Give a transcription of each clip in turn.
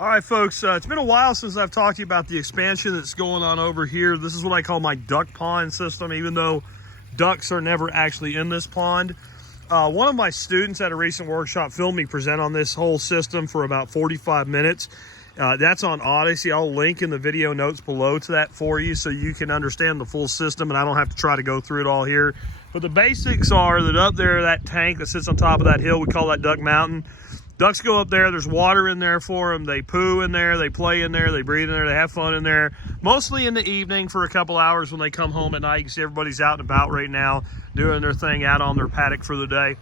All right, folks, it's been a while since I've talked to you about the expansion that's going on over here. This is what I call my duck pond system, even though ducks are never actually in this pond. One of my students at a recent workshop filmed me present on this whole system for about 45 minutes. That's on Odyssey. I'll link in the video notes below to that for you so you can understand the full system and I don't have to try to go through it all here. But the basics are that up there, that tank that sits on top of that hill, we call that Duck Mountain. Ducks go up there, there's water in there for them. They poo in there, they play in there, they breathe in there, they have fun in there. Mostly in the evening for a couple hours when they come home at night. You can see everybody's out and about right now doing their thing out on their paddock for the day.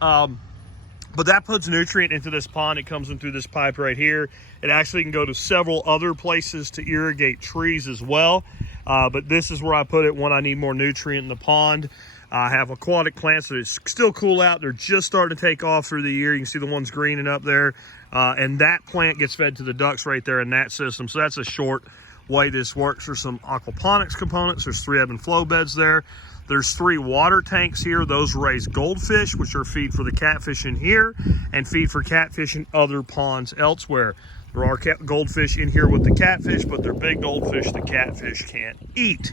But that puts nutrient into this pond. It comes in through this pipe right here. It actually can go to several other places to irrigate trees as well. But this is where I put it when I need more nutrient in the pond. I have aquatic plants that it's still cool out. They're just starting to take off through the year. You can see the ones greening up there. And that plant gets fed to the ducks right there in that system. So that's a short way this works. There's some aquaponics components. There's 3 ebb and flow beds there. There's 3 water tanks here. Those raise goldfish, which are feed for the catfish in here and feed for catfish in other ponds elsewhere. There are goldfish in here with the catfish, but they're big goldfish the catfish can't eat.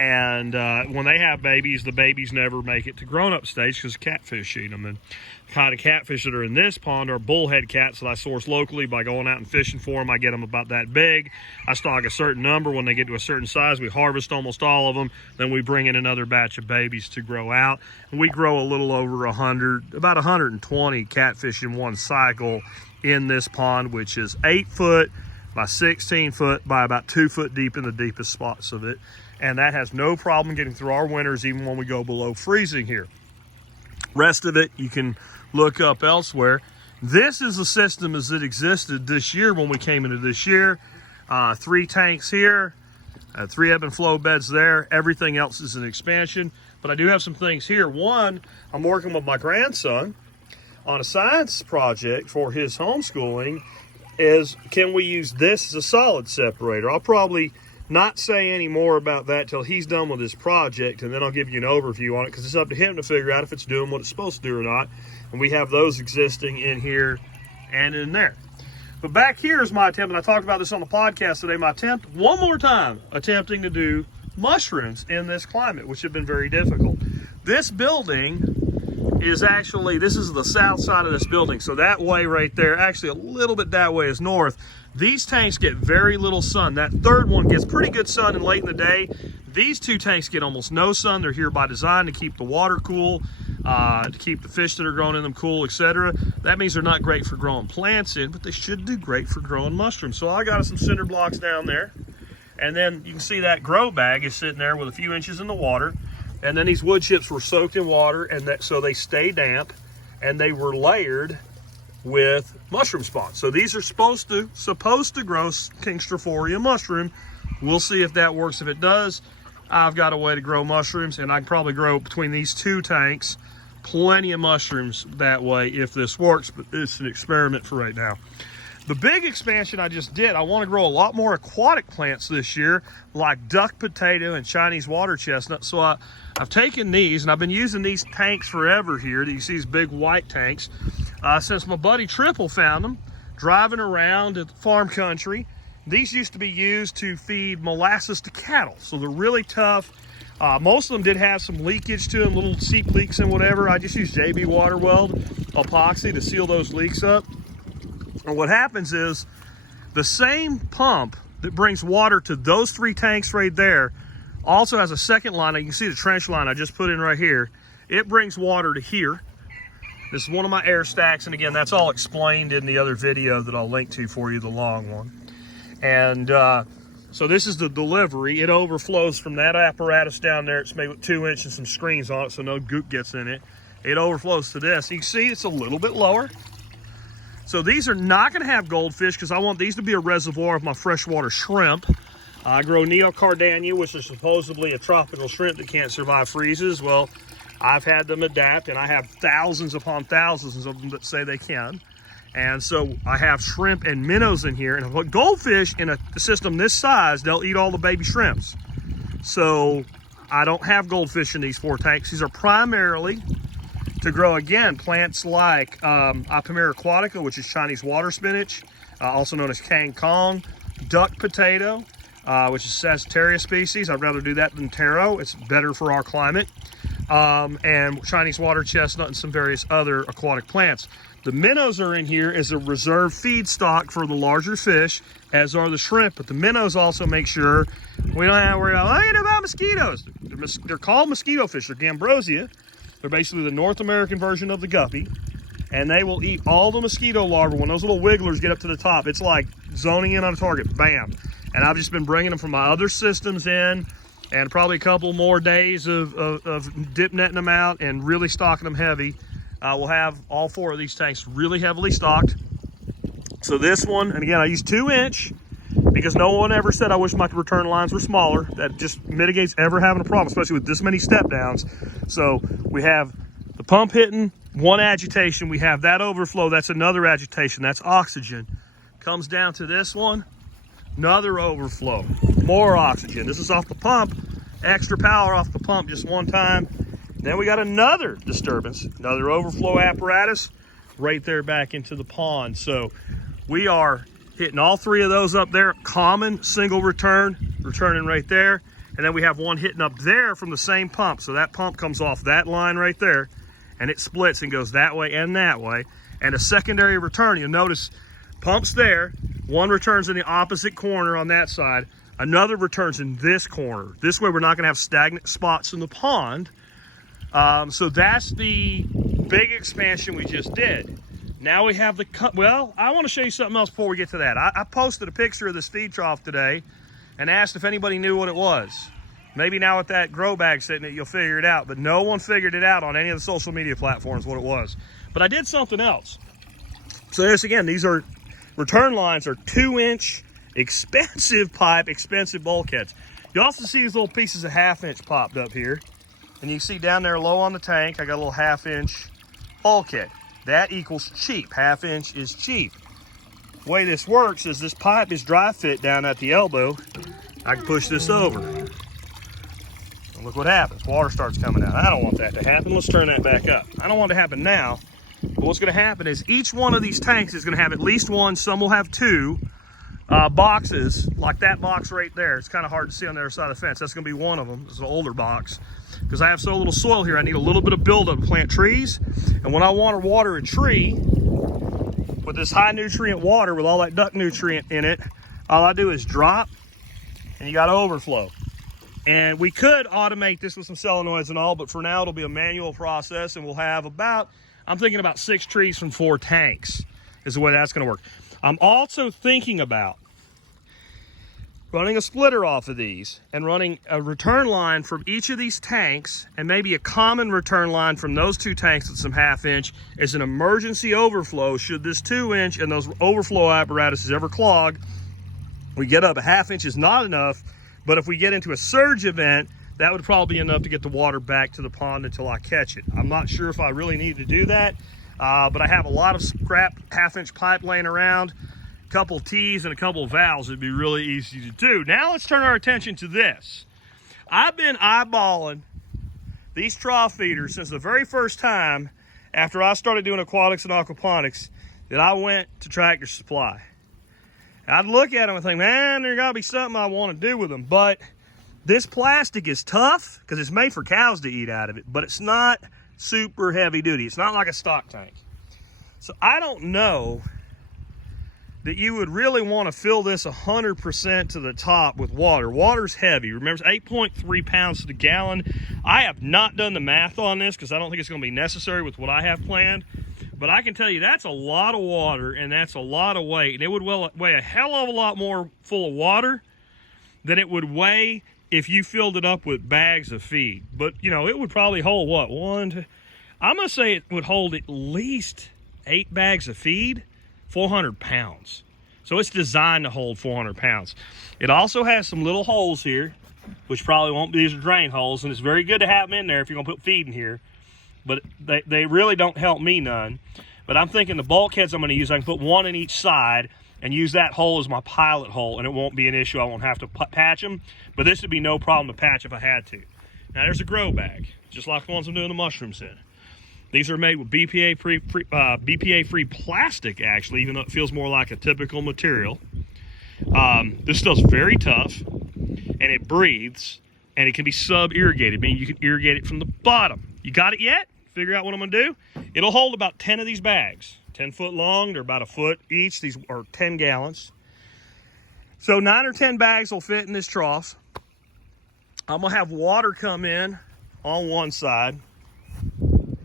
And when they have babies, the babies never make it to grown-up stage because catfish eat them. And the kind of catfish that are in this pond are bullhead cats that I source locally by going out and fishing for them. I get them about that big. I stock a certain number. When they get to a certain size, we harvest almost all of them. Then we bring in another batch of babies to grow out. And we grow a little over 100, about 120 catfish in one cycle in this pond, which is 8 foot by 16 foot by about 2 foot deep in the deepest spots of it. And that has no problem getting through our winters, even when we go below freezing here. Rest of it, you can look up elsewhere. This is the system as it existed this year when we came into this year. 3 tanks here, 3 ebb and flow beds there. Everything else is an expansion. But I do have some things here. One, I'm working with my grandson on a science project for his homeschooling. Is can we use this as a solid separator? I'll probably not say any more about that till he's done with his project, and then I'll give you an overview on it because it's up to him to figure out if it's doing what it's supposed to do or not. And we have those existing in here and in there. But back here is my attempt, and I talked about this on the podcast today, my attempt, one more time, attempting to do mushrooms in this climate, which have been very difficult. This building is actually, this is the south side of this building. So that way right there, actually a little bit that way is north. These tanks get very little sun. That third one gets pretty good sun and late in the day. These 2 tanks get almost no sun. They're here by design to keep the water cool, to keep the fish that are growing in them cool, etc. That means they're not great for growing plants in, but they should do great for growing mushrooms. So I got some cinder blocks down there. And then you can see that grow bag is sitting there with a few inches in the water. And then these wood chips were soaked in water, and so they stay damp, and they were layered with mushroom spawns. So these are supposed to grow Kingstrophoria mushroom. We'll see if that works. If it does, I've got a way to grow mushrooms, and I can probably grow between these 2 tanks plenty of mushrooms that way if this works, but it's an experiment for right now. The big expansion I just did, I want to grow a lot more aquatic plants this year, like duck potato and Chinese water chestnut. So I've taken these, and I've been using these tanks forever here. You see these big white tanks. Since my buddy Triple found them, driving around at the farm country. These used to be used to feed molasses to cattle. So they're really tough. Most of them did have some leakage to them, little seep leaks and whatever. I just used JB Water Weld epoxy to seal those leaks up. And what happens is the same pump that brings water to those 3 tanks right there also has a second line. You can see the trench line I just put in right here. It brings water to here. This is one of my air stacks. And again, that's all explained in the other video that I'll link to for you, the long one. And so this is the delivery. It overflows from that apparatus down there. It's made with 2 inch and some screens on it so no goop gets in it. It overflows to this. You can see it's a little bit lower. So these are not going to have goldfish because I want these to be a reservoir of my freshwater shrimp. I grow neocardania, which is supposedly a tropical shrimp that can't survive freezes. Well, I've had them adapt, and I have thousands upon thousands of them that say they can. And so I have shrimp and minnows in here. And if I put goldfish in a system this size, they'll eat all the baby shrimps. So I don't have goldfish in these 4 tanks. These are primarily to to grow, again, plants like Apomera aquatica, which is Chinese water spinach, also known as kangkong, duck potato, which is Sagittarius species. I'd rather do that than taro. It's better for our climate. And Chinese water chestnut and some various other aquatic plants. The minnows are in here as a reserve feed stock for the larger fish, as are the shrimp. But the minnows also make sure we don't have to worry about mosquitoes. They're called mosquito fish. They're Gambrosia. They're basically the North American version of the guppy. And they will eat all the mosquito larvae. When those little wigglers get up to the top, it's like zoning in on a target. Bam. And I've just been bringing them from my other systems in, and probably a couple more days of dip netting them out and really stocking them heavy. We'll have all 4 of these tanks really heavily stocked. So this one, and again, I use 2-inch because no one ever said I wish my return lines were smaller. That just mitigates ever having a problem, especially with this many step downs. So we have the pump hitting, 1 agitation. We have that overflow, that's another agitation, that's oxygen. Comes down to this one, another overflow, more oxygen. This is off the pump, extra power off the pump just one time. Then we got another disturbance, another overflow apparatus right there back into the pond. So we are hitting all 3 of those up there, common single return, returning right there. And then we have one hitting up there from the same pump. So that pump comes off that line right there, and it splits and goes that way and that way. And a secondary return, you'll notice pumps there, one returns in the opposite corner on that side, another returns in this corner. This way we're not gonna have stagnant spots in the pond. So that's the big expansion we just did. Now we have the cut. Well, I want to show you something else before we get to that. I posted a picture of this feed trough today and asked if anybody knew what it was. Maybe now with that grow bag sitting it, you'll figure it out, but no one figured it out on any of the social media platforms what it was. But I did something else. So this, again, these are return lines, are 2-inch expensive pipe, expensive bulkheads. You also see these little pieces of 1/2-inch popped up here. And you can see down there low on the tank, I got a little 1/2-inch bulkhead. That equals cheap. 1/2 inch is cheap. The way this works is this pipe is dry fit down at the elbow. I can push this over. And look what happens. Water starts coming out. I don't want that to happen. Let's turn that back up. I don't want it to happen now. But what's going to happen is each one of these tanks is going to have at least one. Some will have 2 boxes, like that box right there. It's kind of hard to see on the other side of the fence. That's going to be one of them. It's an older box. Because I have so little soil here, I need a little bit of buildup to plant trees. And when I want to water a tree with this high nutrient water, with all that duck nutrient in it, all I do is drop, and you got overflow. And we could automate this with some solenoids and all, but for now it'll be a manual process, and we'll have about, I'm thinking about 6 trees from 4 tanks is the way that's going to work. I'm also thinking about running a splitter off of these and running a return line from each of these tanks, and maybe a common return line from those 2 tanks with some 1/2 inch as an emergency overflow should this 2-inch and those overflow apparatuses ever clog. We get up, a 1/2 inch is not enough, but if we get into a surge event, that would probably be enough to get the water back to the pond until I catch it. I'm not sure if I really need to do that, but I have a lot of scrap 1/2 inch pipe laying around, couple T's and a couple of valves. It'd be really easy to do. Now let's turn our attention to this. I've been eyeballing these trough feeders since the very first time after I started doing aquatics and aquaponics that I went to Tractor Supply. I'd look at them and think, man, there's gotta be something I want to do with them. But this plastic is tough because it's made for cows to eat out of it, but it's not super heavy duty. It's not like a stock tank. So I don't know that you would really want to fill this 100% to the top with water. Water's heavy. Remember, it's 8.3 pounds to the gallon. I have not done the math on this because I don't think it's going to be necessary with what I have planned. But I can tell you that's a lot of water, and that's a lot of weight. And it would weigh a hell of a lot more full of water than it would weigh if you filled it up with bags of feed. But, you know, it would probably hold, what, I'm going to say it would hold at least 8 bags of feed. 400 pounds. So it's designed to hold 400 pounds. It also has some little holes here, which probably won't be, these are drain holes, and it's very good to have them in there if you're gonna put feed in here, but they really don't help me none. But I'm thinking the bulkheads I'm gonna use, I can put 1 in each side and use that hole as my pilot hole, and it won't be an issue. I won't have to patch them, but this would be no problem to patch if I had to. Now there's a grow bag, just like the ones I'm doing the mushrooms in. These are made with BPA-free plastic, actually, even though it feels more like a typical material. This stuff's very tough, and it breathes, and it can be sub-irrigated, meaning you can irrigate it from the bottom. You got it yet? Figure out what I'm going to do? It'll hold about 10 of these bags. 10 foot long, they're about a foot each. These are 10 gallons. So 9 or 10 bags will fit in this trough. I'm going to have water come in on one side,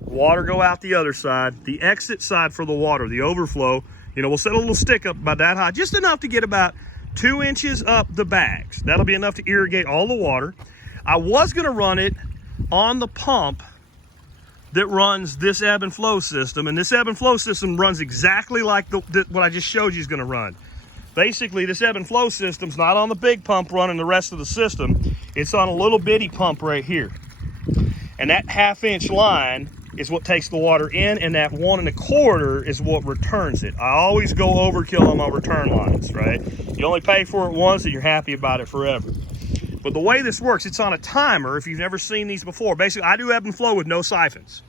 water go out the other side. The exit side for the water, the overflow, we'll set a little stick up about that high, just enough to get about 2 inches up the bags. That'll be enough to irrigate all the water. I was going to run it on the pump that runs this ebb and flow system, and this ebb and flow system runs exactly like what I just showed you is going to run. Basically, this ebb and flow system's not on the big pump running the rest of the system. It's on a little bitty pump right here. And that 1/2 inch line is what takes the water in, and that 1 1/4 is what returns it. I always go overkill on my return lines, right? You only pay for it once and you're happy about it forever. But the way this works, it's on a timer. If you've never seen these before, basically I do ebb and flow with no siphons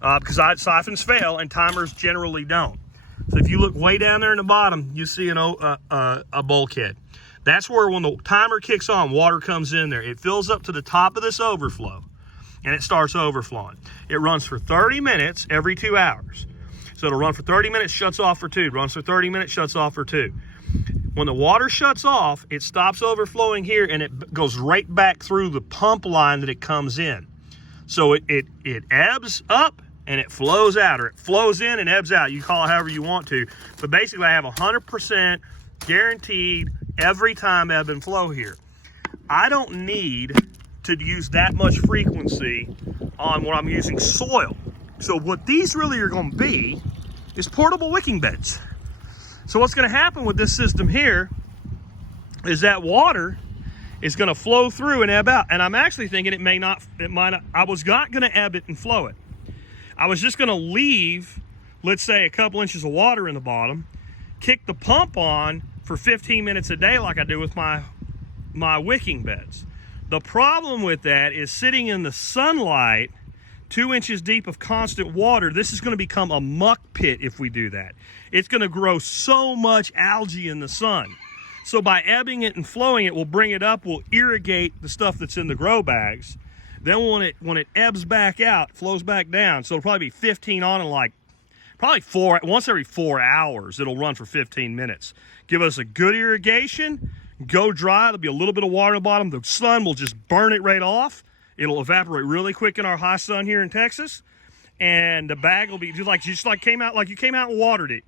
because siphons fail and timers generally don't. So if you look way down there in the bottom, you see a bulkhead. That's where when the timer kicks on, water comes in there. It fills up to the top of this overflow, and it starts overflowing. It runs for 30 minutes every 2 hours. So it'll run for 30 minutes, shuts off for 2. Runs for 30 minutes, shuts off for 2. When the water shuts off, it stops overflowing here, and it goes right back through the pump line that it comes in. So it ebbs up, and it flows out, or it flows in and ebbs out. You call it however you want to. But basically, I have 100% guaranteed every time ebb and flow here. I don't need to use that much frequency on when I'm using soil. So what these really are going to be is portable wicking beds. So what's going to happen with this system here is that water is going to flow through and ebb out. And I'm actually thinking it might not, I was not going to ebb it and flow it. I was just going to leave, let's say, a couple inches of water in the bottom, kick the pump on for 15 minutes a day like I do with my wicking beds. The problem with that is sitting in the sunlight, 2 inches deep of constant water, this is going to become a muck pit if we do that. It's going to grow so much algae in the sun. So by ebbing it and flowing it, we'll bring it up, we'll irrigate the stuff that's in the grow bags. Then when it ebbs back out, flows back down, so it'll probably be 15 on and like probably once every 4 hours, it'll run for 15 minutes. Give us a good irrigation, go dry, there'll be a little bit of water at the bottom, the sun will just burn it right off. It'll evaporate really quick in our high sun here in Texas, and the bag will be just like came out and watered it.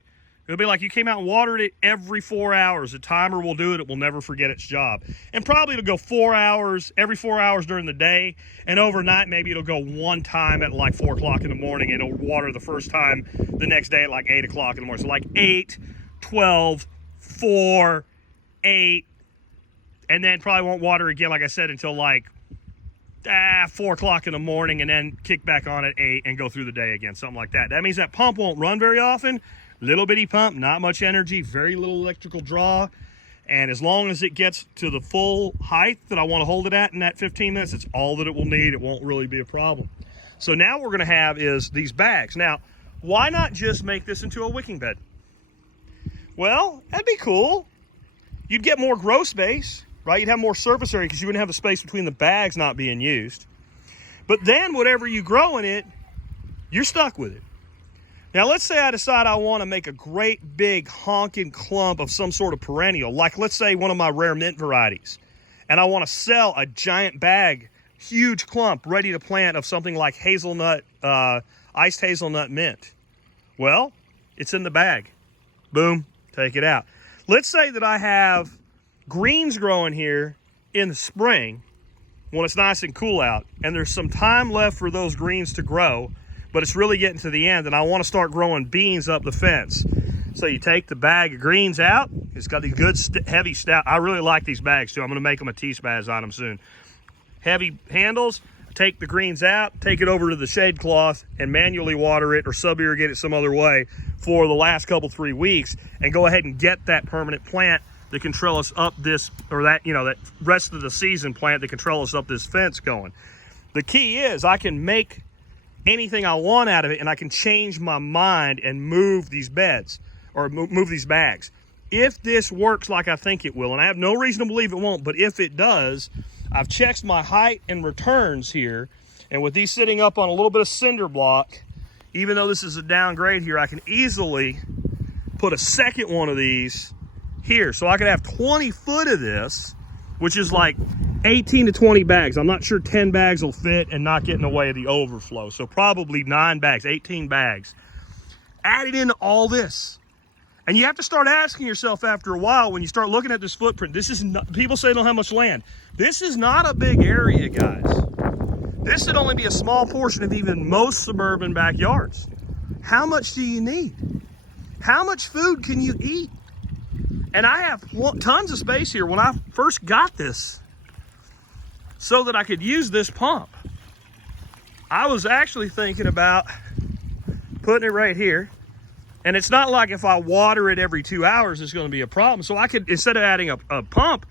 It'll be like you came out and watered it every 4 hours. The timer will do it. It will never forget its job. And probably it'll go 4 hours, every 4 hours during the day. And overnight, maybe it'll go one time at like 4 o'clock in the morning, and it'll water the first time the next day at like 8 o'clock in the morning. So like 8, 12, 4, 8, and then probably won't water again, like I said, until like 4 o'clock in the morning, and then kick back on at 8 and go through the day again, something like that. That means that pump won't run very often. Little bitty pump, not much energy, very little electrical draw. And as long as it gets to the full height that I want to hold it at in that 15 minutes, it's all that it will need. It won't really be a problem. So now what we're going to have is these bags. Now, why not just make this into a wicking bed? Well, that'd be cool. You'd get more grow space, right? You'd have more surface area because you wouldn't have the space between the bags not being used. But then whatever you grow in it, you're stuck with it. Now, let's say I decide I want to make a great big honking clump of some sort of perennial, like let's say one of my rare mint varieties, and I want to sell a giant bag, huge clump, ready to plant of something like hazelnut, iced hazelnut mint. Well, it's in the bag. Boom, take it out. Let's say that I have greens growing here in the spring when it's nice and cool out, and there's some time left for those greens to grow, but it's really getting to the end, and I want to start growing beans up the fence. So you take the bag of greens out. It's got these good heavy stout. I really like these bags too. I'm going to make them a tea spaz on them soon. Heavy handles. Take the greens out, take it over to the shade cloth, and manually water it or sub-irrigate it some other way for the last couple 3 weeks, and go ahead and get that permanent plant that can trail us up this, or that, that rest of the season plant that can trail us up this fence going. The key is I can make anything I want out of it, and I can change my mind and move these beds or move these bags. If this works like I think it will, and I have no reason to believe it won't, but if it does, I've checked my height and returns here, and with these sitting up on a little bit of cinder block, even though this is a downgrade here, I can easily put a second one of these here. So I could have 20 foot of this, which is like 18 to 20 bags. I'm not sure 10 bags will fit and not get in the way of the overflow. So probably 9 bags, 18 bags. Added into all this. And you have to start asking yourself after a while, when you start looking at this footprint, this is not, people say they don't have much land. This is not a big area, guys. This would only be a small portion of even most suburban backyards. How much do you need? How much food can you eat? And I have tons of space here. When I first got this, so that I could use this pump, I was actually thinking about putting it right here. And it's not like if I water it every 2 hours, it's going to be a problem. So I could, instead of adding a pump,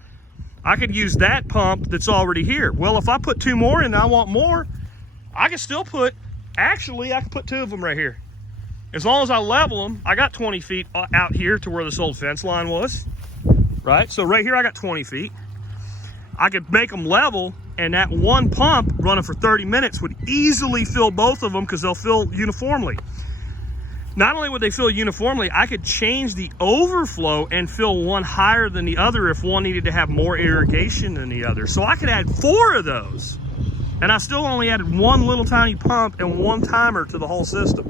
I could use that pump that's already here. Well, if I put 2 more in and I want more, I can still put, actually, I can put 2 of them right here. As long as I level them, I got 20 feet out here to where this old fence line was, right? So right here, I got 20 feet. I could make them level, and that one pump running for 30 minutes would easily fill both of them because they'll fill uniformly. Not only would they fill uniformly, I could change the overflow and fill one higher than the other if one needed to have more irrigation than the other. So I could add 4 of those, and I still only added 1 little tiny pump and 1 timer to the whole system.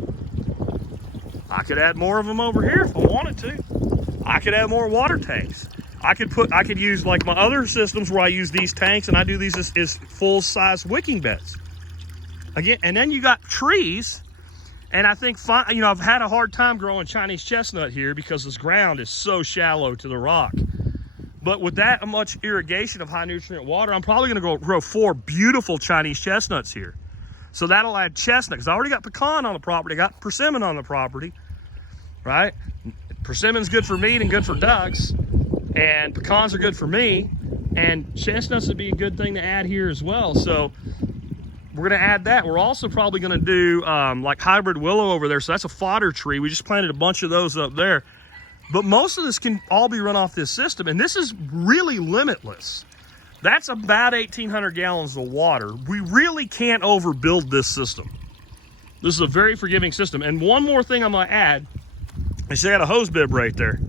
I could add more of them over here if I wanted to. I could add more water tanks. I could use like my other systems where I use these tanks and I do these as full-size wicking beds. Again, and then you got trees. And I think, you know, I've had a hard time growing Chinese chestnut here because this ground is so shallow to the rock. But with that much irrigation of high nutrient water, I'm probably going to grow 4 beautiful Chinese chestnuts here. So that'll add chestnut, because I already got pecan on the property, I got persimmon on the property, right? Persimmon's good for meat and good for ducks, and pecans are good for me, and chestnuts would be a good thing to add here as well. So we're going to add that. We're also probably going to do like hybrid willow over there. So that's a fodder tree. We just planted a bunch of those up there. But most of this can all be run off this system. And this is really limitless. That's about 1,800 gallons of water. We really can't overbuild this system. This is a very forgiving system. And one more thing I'm going to add is I got a hose bib right there.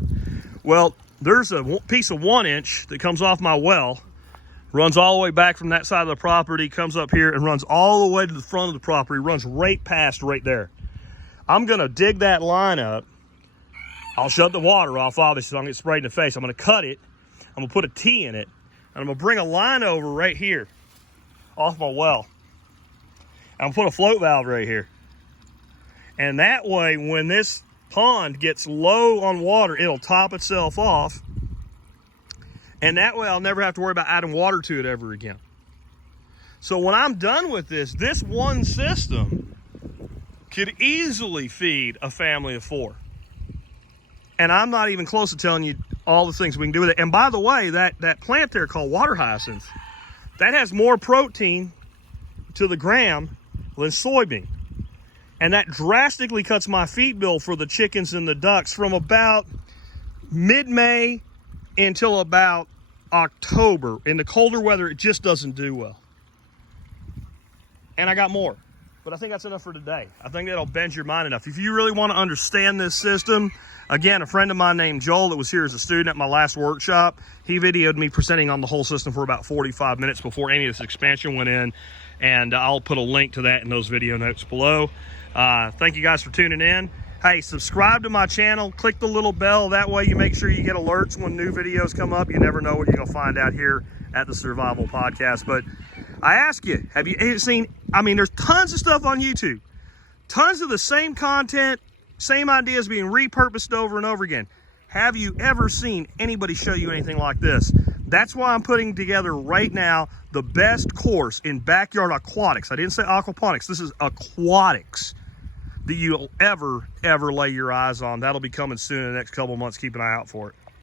Well, there's a piece of 1 inch that comes off my well, runs all the way back from that side of the property, comes up here and runs all the way to the front of the property, runs right past right there. I'm gonna dig that line up. I'll shut the water off, obviously, so I don't get sprayed in the face. I'm gonna cut it, I'm gonna put a T in it, and I'm gonna bring a line over right here off my well. And I'm gonna put a float valve right here. And that way, when this pond gets low on water, it'll top itself off. And that way I'll never have to worry about adding water to it ever again. So when I'm done with this, this one system could easily feed a family of 4. And I'm not even close to telling you all the things we can do with it. And by the way, that plant there called water hyacinth, that has more protein to the gram than soybean. And that drastically cuts my feed bill for the chickens and the ducks from about mid-May until about October. In the colder weather, it just doesn't do well. And I got more, but I think that's enough for today. I think that'll bend your mind enough. If you really want to understand this system, again, a friend of mine named Joel that was here as a student at my last workshop, he videoed me presenting on the whole system for about 45 minutes before any of this expansion went in, and I'll put a link to that in those video notes below. Thank you guys for tuning in. Hey, subscribe to my channel, click the little bell. That way you make sure you get alerts when new videos come up. You never know what you're gonna find out here at the Survival Podcast. But I ask you, have you seen, I mean, there's tons of stuff on YouTube. Tons of the same content, same ideas being repurposed over and over again. Have you ever seen anybody show you anything like this? That's why I'm putting together right now the best course in backyard aquatics. I didn't say aquaponics, this is aquatics that you'll ever lay your eyes on. That'll be coming soon in the next couple months. Keep an eye out for it.